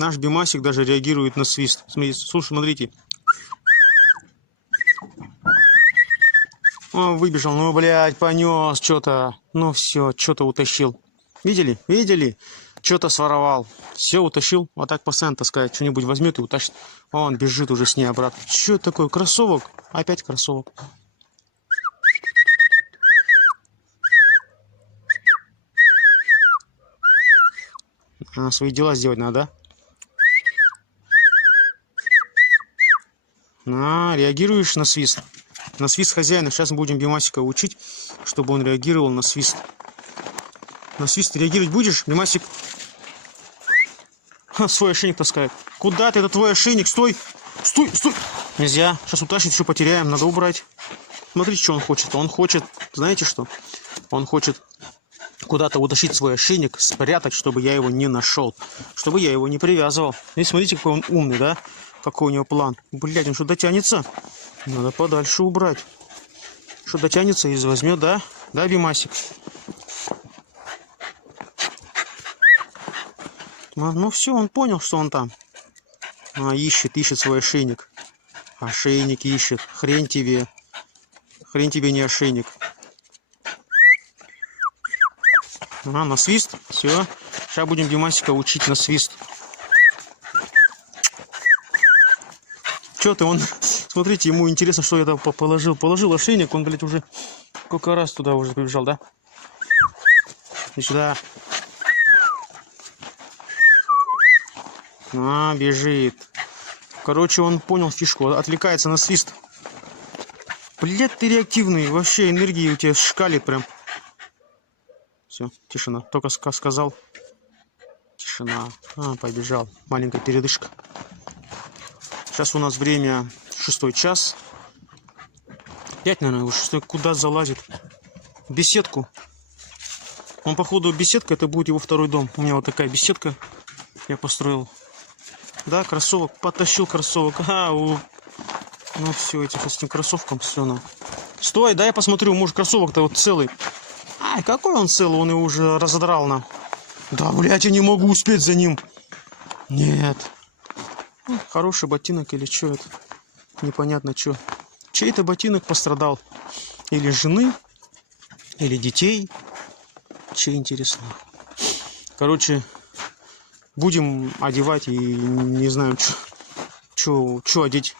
Наш Бимасик даже реагирует на свист. Слушай, смотрите. О, выбежал, ну, блядь, понес что-то. Ну, все, что-то утащил. Видели? Видели? Что-то своровал. Все утащил. Вот так постоянно таскает. Что-нибудь возьмет и утащит. Он бежит уже с ней обратно. Что это такое? Кроссовок? Опять кроссовок. Свои дела сделать надо, да? Реагируешь на свист? На свист хозяина. Сейчас мы будем Бимасика учить, чтобы он реагировал на свист. На свист реагировать будешь, Бимасик? Свой ошейник таскает. Куда ты? Это твой ошейник. Стой! Стой! Стой! Нельзя. Сейчас утащит, еще потеряем. Надо убрать. Смотрите, что он хочет. Он хочет, знаете что? Он хочет куда-то утащить свой ошейник, спрятать, чтобы я его не нашел. Чтобы я его не привязывал. И смотрите, какой он умный, да? Какой у него план. Блядь, он что, дотянется? Надо подальше убрать. Что, дотянется и возьмет, да? Да, Бимасик? Ну все, он понял, что он там. Ищет свой ошейник. Ошейник ищет. Хрень тебе. Хрень тебе не ошейник. На свист. Все. Сейчас будем Бимасика учить на свист. Че ты, он... Смотрите, ему интересно, что я там положил. Положил ошейник, он, блядь, уже сколько раз туда уже побежал, да? И сюда. Бежит. Короче, он понял фишку, отвлекается на свист. Блядь, ты реактивный. Вообще энергии у тебя шкалит прям. Все, тишина. Только сказал. Тишина. Побежал. Маленькая передышка. Сейчас у нас время 6 час. 5, наверное, уже 6. Куда залазит? В беседку. Он, походу, беседка, это будет его второй дом. У меня вот такая беседка. Я построил. Да, кроссовок. Потащил кроссовок. Ну все, этих с этим кроссовком все. Ну. Стой, дай я посмотрю. Может, кроссовок-то вот целый. Какой он целый? Он его уже разодрал на. Да, блядь, я не могу успеть за ним. Нет. Хороший ботинок или что это? Непонятно что. Чей-то ботинок пострадал. Или жены, или детей. Чей, интересно. Короче, будем одевать и не знаю, что одеть.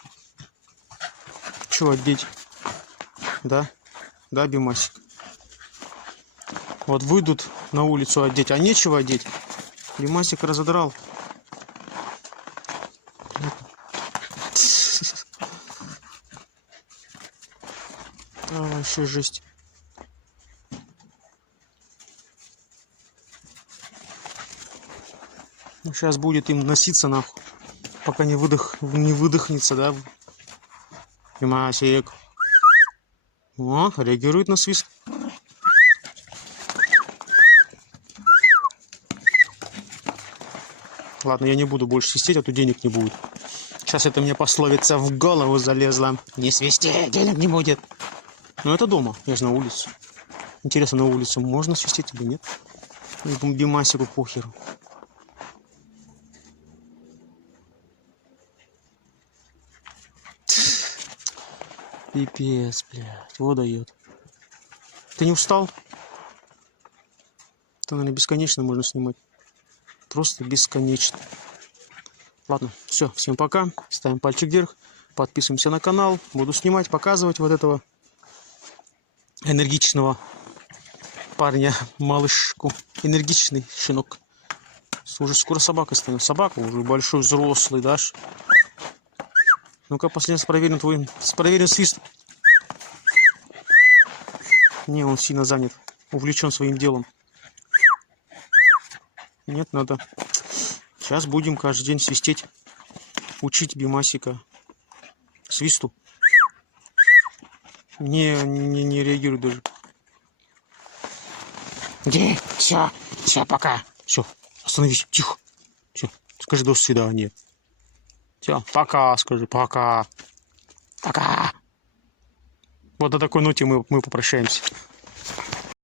Что одеть? Да? Да, Бимасик? Вот выйдут на улицу одеть, а нечего одеть. Бимасик разодрал. Вообще жесть. Сейчас будет им носиться нахуй, пока не выдохнется, да? Бимасик. Реагирует на свист. Ладно, я не буду больше свистеть, а то денег не будет. Сейчас это мне пословица в голову залезла. Не свисти, денег не будет. Но это дома, я же на улице. Интересно, на улице можно свистеть или нет? Бимасику похеру. Пипец, блядь, вот дает. Ты не устал? Это, наверное, бесконечно можно снимать. Просто бесконечно. Ладно, все, всем пока. Ставим пальчик вверх. Подписываемся на канал. Буду снимать, показывать вот этого энергичного парня, малышку. Энергичный щенок. Уже скоро собака станет. Собака уже большой, взрослый, дашь. Ну-ка, последний раз проверим свист. Не, он сильно занят. Увлечен своим делом. Нет, надо. Сейчас будем каждый день свистеть. Учить Бимасика свисту. Не реагирует даже. Где? Все, пока. Все, остановись, тихо. Все, скажи до свидания. Все, пока, скажи, пока. Пока. Вот на такой ноте мы попрощаемся.